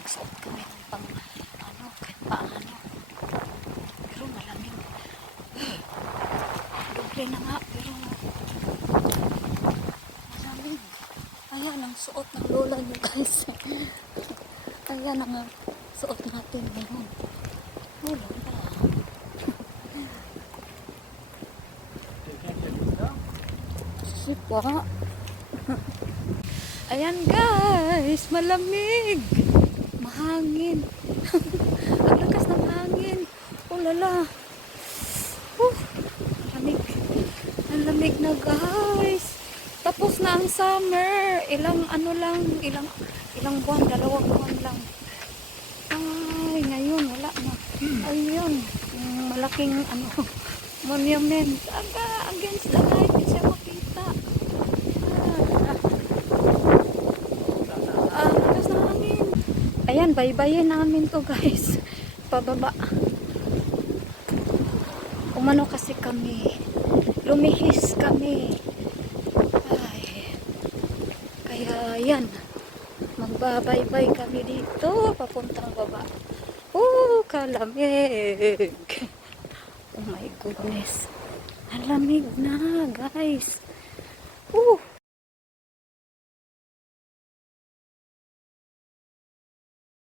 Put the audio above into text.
nagsuot kami ng pang ano, kahit paano. Pero malamig. Doble na nga, pero malamig. Ayan ang suot ng lola niyo guys. Ayan ang suot natin ngayon. Lola ba? Sipa. Ayan guys, malamig. Mahangin. Ang lakas ng hangin. Oh lala. Lamig. Ang lamig na guys. Tapos na ang summer. Ilang ano lang, ilang buwan, 2 buwan lang. Ay, ngayon wala na. Ayun, malaking ano, monument. Against the light, hindi siya makita. Lakas na hangin. Ayan, baybayin namin to guys. Pababa. Umano kasi kami. Lumihis kami. Ay. Kaya yan. Magbabaybay kami dito. Papuntang baba. Kalamig. Oh my goodness. Ang lamig na guys.